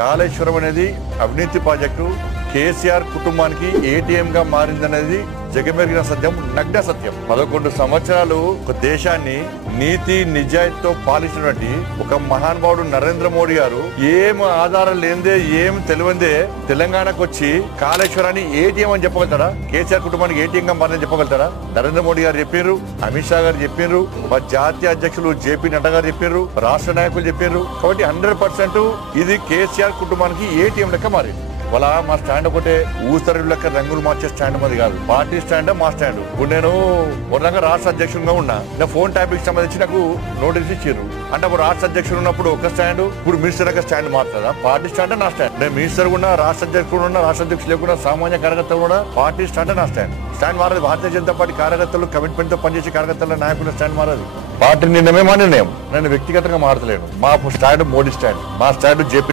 కాళేశ్వరం అనేది అవినీతి ప్రాజెక్టు కేసీఆర్ కుటుంబానికి ఏటీఎం గా మారిందనేది జగమెరిగిన సత్యం, నగ్న సత్యం. 11 సంవత్సరాలు ఒక దేశాన్ని నీతి నిజాయితీతో పాలించినటువంటి ఒక మహానుభావుడు నరేంద్ర మోడీ గారు ఏం ఆధారం లేనిదే ఏం తెలియందే తెలంగాణకు వచ్చి కాళేశ్వరాన్ని ఏటీఎం అని చెప్పగలుగుతారా? కేసీఆర్ కుటుంబానికి ఏటీఎం గా మారిందని చెప్పగలుగుతారా? నరేంద్ర మోడీ గారు చెప్పారు, అమిత్ షా గారు చెప్పారు, మా జాతీయ అధ్యక్షులు జేపీ నడ్డా గారు చెప్పారు, రాష్ట్ర నాయకులు చెప్పారు. కాబట్టి 100% ఇది కేసీఆర్ కుటుంబానికి ఏటీఎం లెక్క మారింది. వాళ్ళ మా స్టాండ్ ఒకటే ఊసరి లెక్క రంగులు మార్చే స్టాండ్ మాది కాదు. పార్టీ స్టాండ్ మా స్టాండ్. ఇప్పుడు నేను ఒక రాష్ట్ర అధ్యక్షుడిగా ఉన్నా, నా ఫోన్ ట్యాపింగ్ సంబంధించి నాకు నోటీస్ ఇచ్చారు. అంటే అప్పుడు రాష్ట్ర అధ్యక్షుడు ఉన్నప్పుడు ఒక స్టాండ్, ఇప్పుడు మినిస్టర్ యొక్క స్టాండ్ మారుతుందా? పార్టీ స్టాండ్ నా స్టాండ్. నేను మినిస్టర్ కూడా, రాష్ట్ర అధ్యక్షుడు ఉన్నా, రాష్ట్ర అధ్యక్షులు లేకుండా సామాన్య కార్యకర్తలు కూడా పార్టీ స్టాండ్ నా స్టాండ్. స్టాండ్ మారదు. భారతీయ జనతా పార్టీ కార్యకర్తలు, కమిట్మెంట్ తో పనిచేసే కార్యకర్తల నాయకుల స్టాండ్ మారదు. పార్టీ నిర్ణయమే మా నిర్ణయం. నేను వ్యక్తిగతంగా మారతలేను. మా స్టాండ్ మోడీ స్టాండ్, మా స్టాండ్ జేపీ